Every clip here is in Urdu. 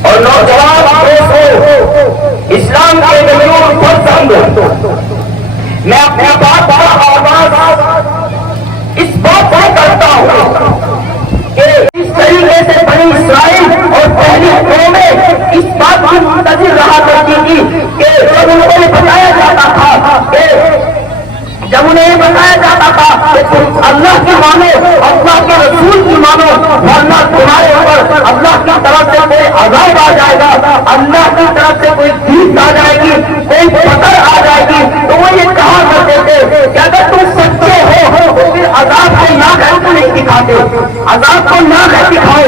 اور نوجوان دوستوں، اسلام کے بزرگ فرزند، میں اپنی بات کا آغاز اس بات سے کرتا ہوں کہ اس طریقے سے بنی اسرائیل اور پہلی قومیں اس بات کی منتظر رہا کرتی تھی کہ جب ان کو یہ بتایا جاتا تھا کہ تم اللہ کی مانو، اللہ کے رسول کی مانو، ورنہ تمہارے اوپر اللہ کی طرف سے کوئی عذاب آ جائے گا، اللہ کی طرف سے کوئی چیز آ جائے گی، کوئی پتھر آ جائے گی۔ تو وہ یہ کہا کرتے تھے کہ اگر تم سچے ہو تو پھر عذاب کو نہ کر نہیں دکھاتے، عذاب کو نہ کر دکھاؤ۔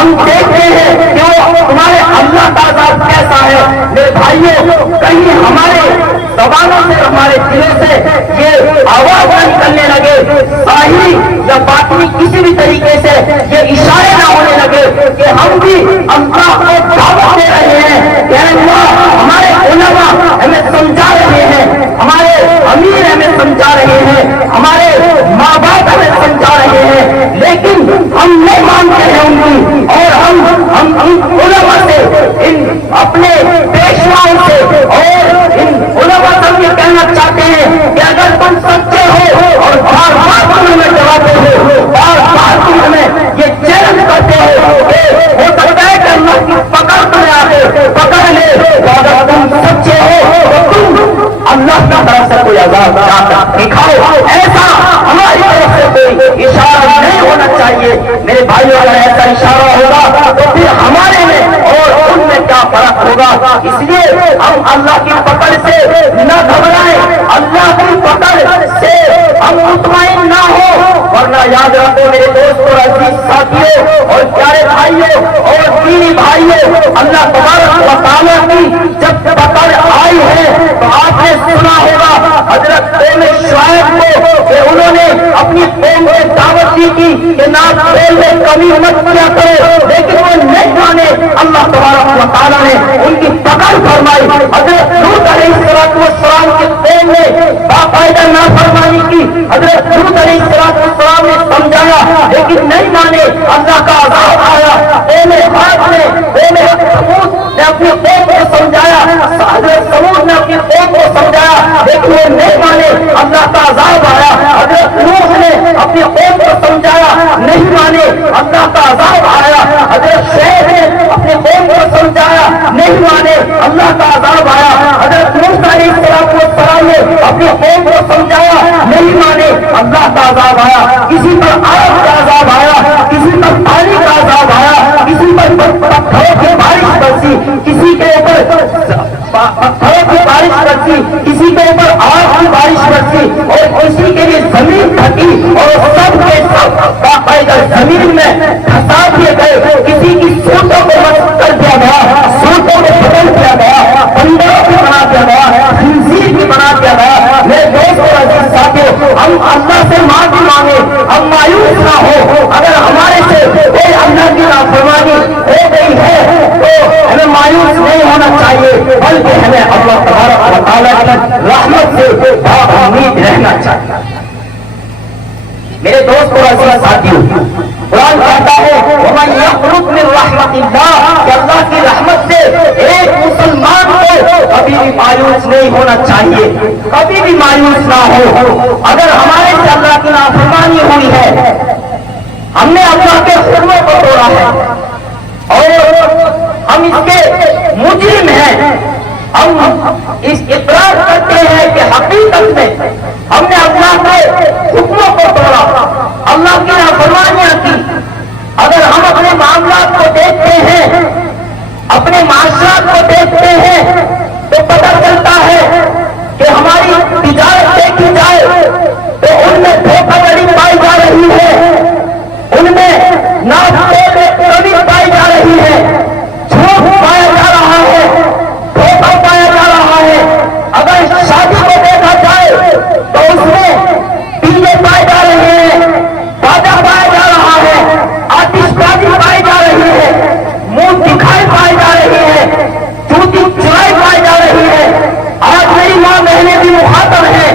ہم دیکھتے ہیں کہ وہ تمہارے اللہ کا عذاب کیسا ہے۔ میرے بھائیوں، کہیں ہمارے زبانوں سے، ہمارے دلوں سے یہ آواز نہ نکلنے لگے، ظاہری یا باطنی کسی بھی طریقے سے یہ اشارے نہ ہونے لگے کہ ہم بھی اللہ کو دعوت دے رہے ہیں کہ اللہ ہمارے علماء ہمیں سمجھا رہے ہیں، ہمارے امیر ہمیں سمجھا رہے ہیں، ہمارے ماں باپ ہمیں سمجھا رہے ہیں، لیکن ہم نہیں مانتے ہیں ان کی، اور ہم علماء سے، ان اپنے پیشواؤں سے اور ان علماء سے یہ کہنا چاہتے ہیں کہ اگر تم سچے ہو اور بار بار تم ہمیں جواب ہو، بار بار تم ہمیں یہ چیلنج کرتے ہو کہ ہو سکتا ہے کہ اللہ کی پکڑ تمہیں آگے پکڑ لے، تو اگر تم سچے ہو تو تم اللہ کی طرف سے کوئی عذاب دکھاؤ، ایسا ہماری طرف سے کوئی اشارہ نہیں ہونا چاہیے۔ میرے بھائیوں، اگر ایسا اشارہ ہوگا تو پھر ہمارے میں اور ان میں کیا فرق ہوگا؟ اس لیے ہم اللہ کی پکڑ سے نہ گھبرائیں، اللہ کی پکڑ سے ہم مطمئن نہ ہو، ورنہ یاد رکھو میرے دوستوں، عزیز ساتھیوں اور پیارے بھائیوں اور دینی بھائیوں، اللہ تبارک و تعالیٰ کی جب پکڑ آئی ہے تو آپ نے سنا ہوگا حضرت قوم شعیب کو کہ انہوں نے اپنی قوم کو دعوت دی تھی کہ نام بول میں کمی مت کیا کرو، لیکن وہ نہیں مانے۔ اللہ تبارک و تعالیٰ نے ان کی پکڑ فرمائی۔ حضرت لوط علیہ السلام کی قوم نے باقاعدہ نافرمانی کی، حضرت لوط علیہ السلام نے سمجھایا لیکن نہیں مانے، اللہ کا عذاب آیا۔ قوم عاد نے، قوم ثمود نے اپنی قوم کو سمجھایا، حضرت ثمود نے اپنی قوم کو سمجھایا لیکن وہ نہیں مانے، اللہ کا عذاب آیا۔ حضرت نوح نے اپنی قوم کو سمجھایا، نہیں مانے، اللہ کا عذاب آیا۔ حضرت شعیب نے اپنی قوم کو سمجھایا، نہیں مانے، اللہ کا عذاب آیا۔ حضرت موسیٰ علیہ السلام نے اپنی قوم کو سمجھایا، نہیں مانے، اللہ کا عذاب آیا۔ کسی پر آگ کا عذاب آیا، کسی پر پانی کا عذاب آیا، کسی پر پتھروں کی بارش برسی، کسی کے اوپر پتھروں کی بارش برسی، کسی کے اوپر آگ کی بارش برسی، اور کسی کے لیے زمین پھٹی اور سب کے سب باقاعدہ زمین میں دھسا دیے گئے۔ کسی کی سوٹوں کو مست کر دیا گیا، سوٹوں کو بدل دیا گیا، بندروں کی بنا دیا گیا، خنزیر کی بنا دیا گیا۔ میرے دوست اور عزیز ساتھیوں، ہم اللہ سے معافی مانگے، ہم مایوس نہ ہو۔ اگر ہمارے سے کوئی اللہ کی نافرمانی ہو گئی ہے تو ہمیں مایوس نہیں ہونا چاہیے، بلکہ ہمیں اللہ تبارک و تعالیٰ کی رحمت سے امید رہنا چاہیے۔ میرے دوست اور عزیز ساتھیوں، قرآن کہتا ہے وَمَن يَقْنُطْ مِن رَحْمَتِ اللَّهِ، کہ اللہ کی رحمت سے ایک مسلمان کو کبھی بھی مایوس نہیں ہونا چاہیے، کبھی بھی مایوس نہ ہو۔ اگر ہمارے سے اللہ کی نافرمانی ہوئی ہے، ہم نے اللہ کے حکموں کو توڑا ہے اور ہم اس کے مجرم ہیں، ہم اس اقرار کرتے ہیں کہ حقیقت میں ہم نے اللہ کے حکموں کو توڑا، اللہ کی نافرمانیاں کی۔ اگر ہم اپنے معاملات کو دیکھتے ہیں، اپنے معاشرات کو دیکھتے ہیں تو پتہ چلتا ہے کہ ہماری تجارت دیکھی جائے تو ان میں دھوکہ دھڑی پائی جا رہی ہے، ان میں ناپتول میں کمی پائی جا رہی ہے، جھوٹ پایا جا رہا ہے، دھوکہ پایا جا رہا ہے۔ اگر شادی کو دیکھا جائے تو اس میں ڈیجے پائے جا رہے ہیں، باجا پایا جا رہا ہے، آتش بازی پائی جا رہی ہے، منہ دکھائی پائی جا رہی ہے، جوتی چرائی پائی جا رہی ہے۔ آج میری ماں بہنیں بھی مخاطب ہیں،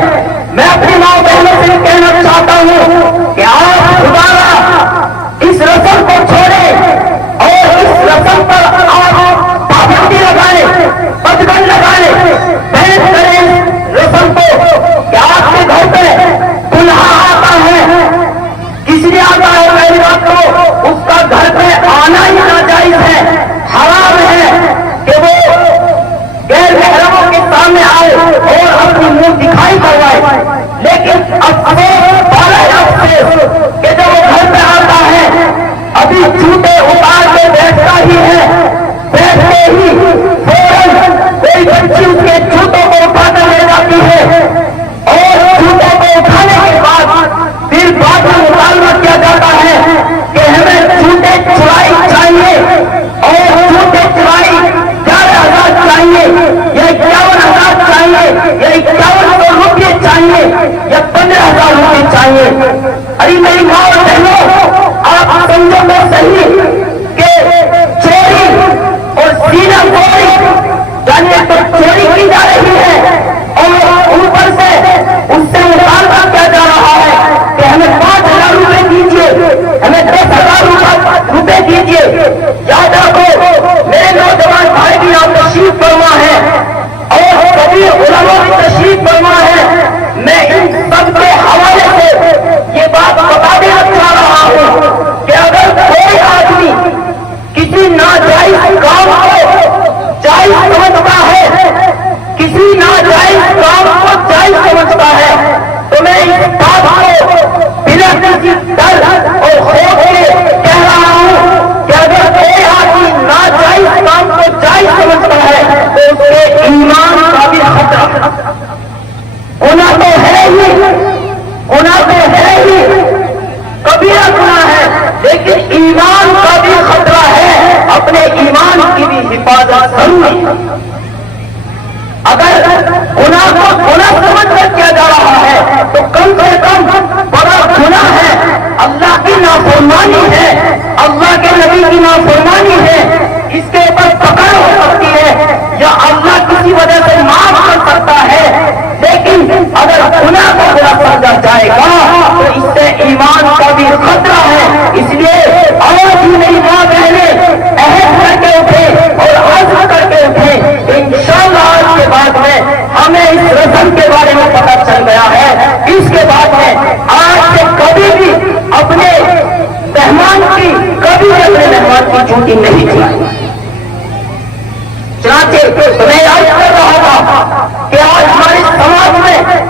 میں اپنی ماں بہنوں سے کہنا چاہتا ہوں کہ آپ دوبارہ اس رسم کو چھوڑیں جوتے اتار کے بیٹھتا ہی ہے، بیٹھتے ہی فوراً کوئی بچی اس کے جوتوں کو اٹھا کر لے جاتی ہے، اور جوتوں کو اٹھانے کے بعد پھر بعد میں مطالبہ کیا جاتا ہے کہ ہمیں جوتے چرائی چاہیے، اور جوتے چرائی 11,000 چاہیے، یا 51,000 چاہیے، یا 5100 روپئے چاہیے، یا 15,000 روپئے چاہیے۔ ارے میری ماں اور بہنوں، آپ سمجھو میں صحیح کہ چوری اور سینہ چوری یعنی تو چوری کی جا رہی ہے، اور اوپر سے اس سے مطالبہ کیا جا رہا ہے کہ ہمیں 5,000 روپئے دیجیے، ہمیں 10,000 روپئے دیجیے۔ یاد رکھو میرے نوجوان بھائی بھی آپ تشریف فرما ہے، اور کبھی علماء بھی تشریف فرما ہے، میں ان سب کے حوالے سے یہ بات بتا دینا چاہ رہا ہوں کہ اگر کوئی آدمی کسی ناجائز کام کو جائز سمجھتا ہے، کسی ناجائز کام کو جائز سمجھتا ہے، تو میں اس بات کو بنا کسی ڈر اور خوف کے کہہ رہا ہوں کہ اگر کوئی آدمی ناجائز کام کو جائز سمجھتا ہے تو اس کے ایمان کا بھی خطرہ۔ گناہ تو ہے ہی، گناہ تو ہے ہی، کبیرہ گناہ ہے، لیکن ایمان کا بھی خطرہ ہے، اپنے ایمان کی بھی حفاظت ضروری ہے۔ اگر گناہ کو گناہ سمجھ کر کیا جا رہا ہے تو کم سے کم بڑا گناہ ہے، اللہ کی نافرمانی ہے، اللہ کے نبی کی نافرمانی ہے، اس کے اوپر پکڑ ہو سکتی ہے، یا اللہ کسی وجہ سے معاف کر سکتا ہے، لیکن اگر گناہ کو برا سمجھا جائے گا تو اس سے ایمان کا بھی خطرہ ہے۔ اس لیے آج ہی میری ماں بہنیں عہد کر کے اٹھے اور عزم کر کے اٹھے کہ انشاءاللہ آج کے بعد میں ہمیں اس رسم کے بارے میں پتہ چل گیا ہے، اس کے بعد میں آج سے کبھی بھی اپنے مہمان کی کبھی بھی اپنے مہمان کی جوتی نہیں چلائیں۔ چنانچہ میں یاد کر رہا تھا کہ آج ہمارے سماج میں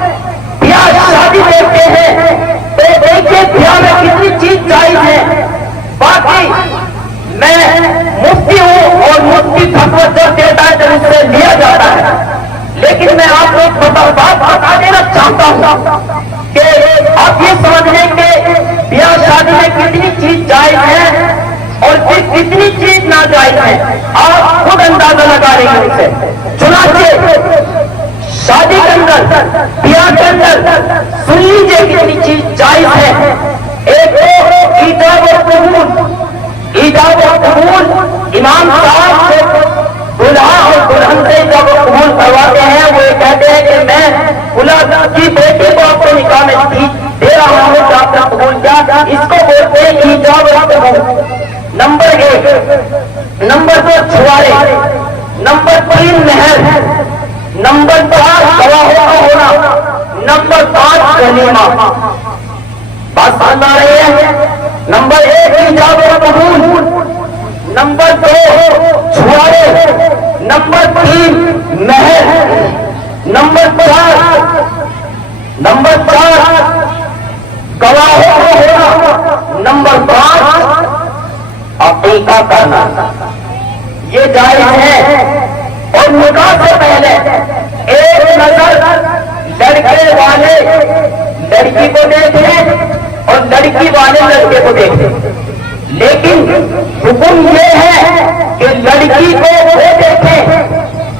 بیاہ شادی دیکھتے ہیں تو دیکھیے بیاہ میں کتنی چیز جائز ہے۔ باقی میں مفتی ہوں اور مفتی فتویٰ جب دیتا ہے جب اس سے لیا جاتا ہے، لیکن میں آپ کو بات بتا دینا چاہتا ہوں کہ آپ یہ سمجھ لیں کہ بیاہ شادی میں کتنی چیز جائز ہے اور پھر کتنی چیز ناجائز ہے، آپ خود اندازہ لگا رہی ہیں ان سے۔ چنانچہ شادی کے اندر، بیاہ کے اندر سن لیجیے کتنی چیز جائز ہے۔ ایک تو ایجاب و قبول، ایجاب و قبول امام صاحب سے دلہا اور دلہن سے جب قبول کرواتے ہیں، وہ یہ کہتے ہیں کہ میں دلہا کی بیٹی کو آپ کو نکاح میں دے رہا ہوں کہ آپ نے قبول کیا، اس کو بولتے ہیں ایجاب و قبول۔ نمبر 1، نمبر 2 چھوارے، نمبر 3 مہر، نمبر 4 گواہوں کا ہونا، نمبر 5 ولیمہ۔ بات سمجھ آ رہی ہے؟ نمبر 1 ایجاب و قبول، نمبر 2 چھوارے، نمبر 3 مہر، نمبر 4 گواہوں کا ہونا، نمبر 5 عقیقہ کرنا۔ یہ جائز ہے۔ اور نکاح سے پہلے ایک نظر لڑکے والے لڑکی کو دیکھیں اور لڑکی والے لڑکے کو دیکھیں، لیکن حکم یہ ہے کہ لڑکی کو وہ دیکھیں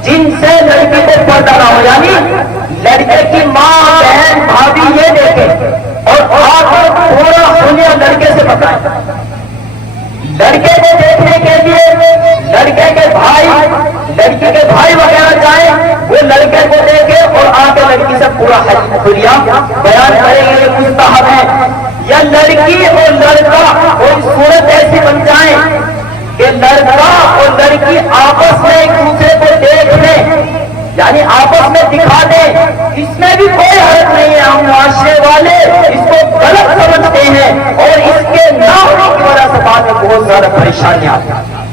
جن سے لڑکی کو پردہ نہ ہو، یعنی لڑکے کی ماں بہن بھابھی یہ دیکھیں، اور آپ تھوڑا سنیں اور لڑکے سے بتائیں۔ لڑکے کو دیکھنے کے لیے لڑکے کے بھائی، لڑکی کے بھائی وغیرہ جائیں، وہ لڑکے کو دیکھے اور آ کے لڑکی سے پورا حلیہ بیان کریں گے، یہ مستحب ہے۔ یا لڑکی اور لڑکا کوئی صورت ایسی بن جائے کہ لڑکا اور لڑکی آپس میں ایک دوسرے کو دیکھ لیں، یعنی آپس میں دکھا دیں، اس میں بھی کوئی حرج نہیں ہے۔ ہم معاشرے والے اس کو غلط سمجھتے ہیں اور اس کے نہ ہونے کی وجہ سے بعد میں بہت زیادہ پریشانیاں آتی ہیں۔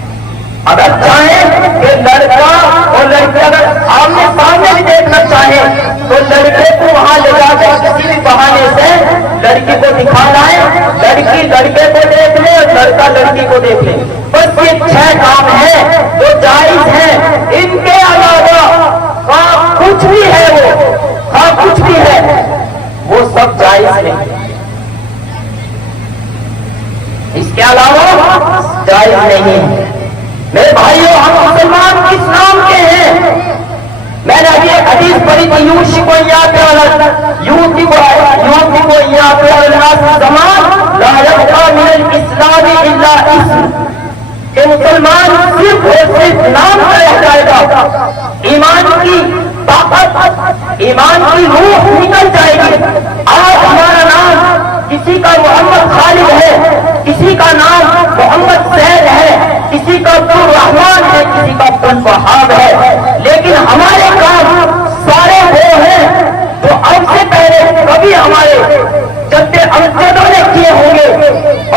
اگر چاہیں کہ لڑکا اور لڑکی اگر آمنے سامنے بھی دیکھنا چاہیں تو لڑکے کو وہاں لے جا کر کسی بھی بہانے سے لڑکی کو دکھا لائے، لڑکی لڑکے کو دیکھ لے اور لڑکا لڑکی کو دیکھ لے. بس یہ 6 کام ہیں جو جائز ہیں. ان کے علاوہ کچھ بھی ہے وہ کچھ بھی ہے وہ سب جائز نہیں. اس کے علاوہ جائز نہیں ہے. میرے بھائیوں، ہم مسلمان کس نام کے ہیں؟ میں نے ابھی ایک حدیث پڑھی تھی، یوشک ان یأتی علی الناس زمان لا یبقى من الاسلام الا اسم، کہ مسلمان صرف اور صرف نام کا رہ جائے گا. ایمان کی طاقت، ایمان کی روح نکل جائے گی. آج ہمارا نام کسی کا محمد خالد ہے، کسی کا نام محمد سید ہے، کسی کا عبد الرحمان ہے، کسی کا عبد الوہاب ہے، لیکن ہمارے کام سارے وہ ہیں جو اب سے پہلے کبھی ہمارے جد امجدوں نے کیے ہوں گے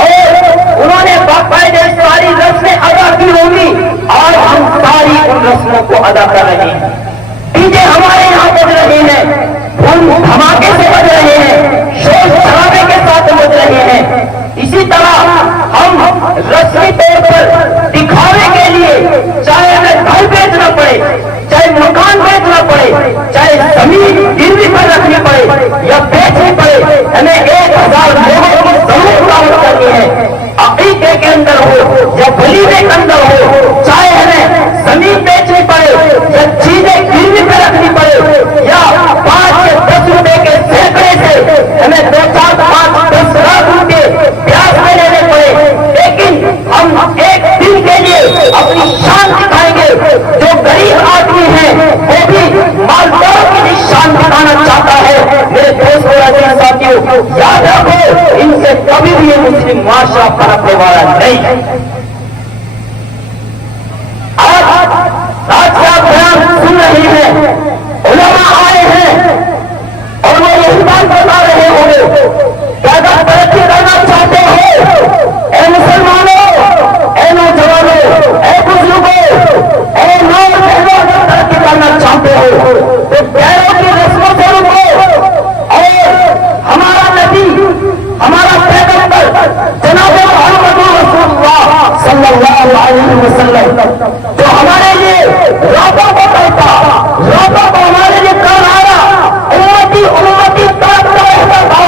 اور انہوں نے باقاعدہ ساری رسمیں ادا کی ہوں گی اور ہم ساری ان رسموں کو ادا کر رہے ہیں. ڈیجے ہمارے یہاں بج رہے ہیں، دھوم دھماکے سے بج رہے ہیں، شور شرابے کے ساتھ بج رہے ہیں. اسی طرح ہم رسمی طور پر دکھاوے کے لیے چاہے ہمیں گھر بیچنا پڑے، چاہے مکان بیچنا پڑے، چاہے زمین گروی پر رکھنی پڑے یا بیچنی پڑے، ہمیں 1000 لوگوں کو ضرور دعوت کرنی ہے. عقیدے کے اندر ہو یا ولیمے کے اندر ہو، چاہے ہمیں زمین بیچنی پڑے یا چیزیں گروی پہ رکھنی پڑے یا 5 سے 10 روپے کے سینکڑے سے ہمیں 2 4 5 10 لاکھ روپے پیاز میں لینے پڑے، لیکن ہم ایک دن کے لیے اپنی شان دکھائیں گے. جو غریب آدمی ہے وہ بھی مالدار کی شان دکھانا چاہتا ہے. میرے دوستوں عزیز ساتھیوں، یاد رکھو ان سے کبھی بھی یہ مسلم معاشرہ پنپنے والا نہیں ہے. آج کا بیان سن رہی ہے، علماء آئے ہیں اور وہ یہی بات بتا رہے ہوں گے کہ اگر ترقی کرنا چاہتے ہو، اے مسلمانوں، اے نوجوانوں، اے بزرگوں، اے نوجوانوں، اگر ترقی کرنا چاہتے ہو تو پیروں کی رسموں سے رکو اور ہمارا نبی، ہمارا پیغمبر جناب محمد رسول اللہ صلی اللہ علیہ وسلم جو ہمارے لیے راتوں کو کرتا، راتوں کو ہمارے لیے کر آیا، امتی امتی کرتا رہتا تھا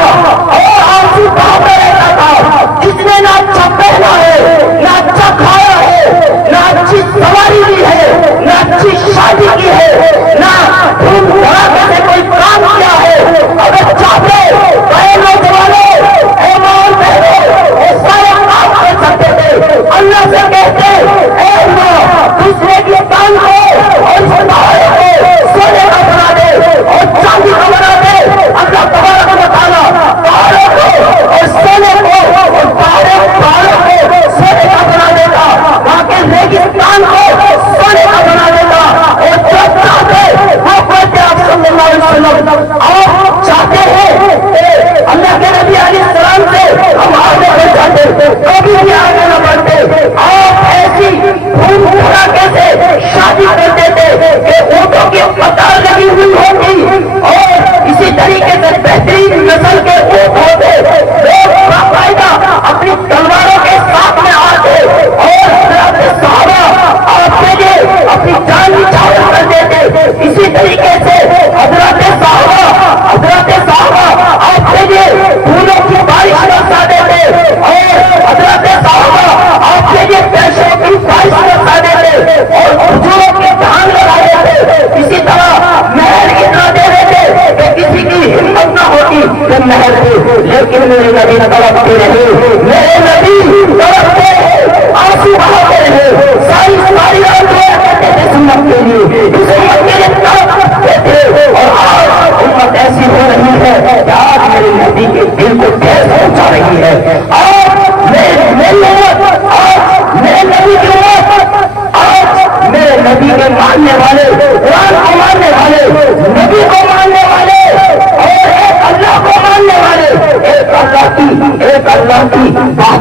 اور آنسو بہاتا رہتا تھا. جس نے نہ اچھا پہنا ہے، نہ اچھا کھایا ہے، نہ اچھی سواری کی ہے، نہ اچھی شادی کی ہے، نہ دھوم دھڑاکے سے کوئی کام کیا ہے. اگر چاہتے اے نوجوانوں، اے ماں بہنوں، وہ سارے کام کر سکتے تھے. اللہ سے کہتے اے اللہ دوسرے کی دان کو اور سنبھالے کو سونے کا بنا دے اور چاندی کا بنا دے. اللہ تبارک و تعالیٰ پہاڑوں کو اور سونے کو اور پہاڑوں کو سونے کا بنا دیتا، وہاں کے ریگستان کو سونے کا بنا دیتا. اور جو چاہتے وہ کہتے آپ صلی اللہ علیہ وسلم آپ چاہتے ہیں کہ اللہ کے نبی علیہ السلام سے ہم آگے بڑھ جاتے، کبھی بھی آگے نہ بڑھتے. آپ ایسی دھوم دھڑاکے سے شادی کرتے تھے کہ اونٹوں کی قطار لگی ہوئی ہوتی اور اسی طریقے سے بہترین نسل کے اونٹ ہوتے. لوگ باقاعدہ اپنی تلواروں کے ساتھ میں آتے اور حضرات صحابہ آپ کے لیے اپنی جان نچھاور کر دیتے. اسی طریقے سے حضرات صحابہ آپ کے لیے پھولوں کی بارش برسا دیتے اور حضرات صحابہ آپ کے لیے پیسوں کی بارش برسا دیتے اور بزرگوں کے دھان لگا دیتے. اسی طرح مہر اتنا دے دیتے کہ کسی کی ہمت نہ ہوتی کہ مہر دے. لیکن میرے نبی تڑپتے رہے، میرے نبی تڑپتے رہے، آنسو بہاتے رہے، ساری رات رویا کرتے تھے سنت کے لیے، اس امت کے لیے تڑپتے تھے. اور آج امت ایسی ہو رہی ہے کہ آج میرے نبی کے دل کو ٹھیس پہنچا رہی ہے. آج میری امت، آج میرے نبی کی امت، آج میرے نبی کے ماننے والے، قرآن کو ماننے والے، نبی کو ماننے والے اور ایک اللہ کو ماننے والے، ایک اللہ کی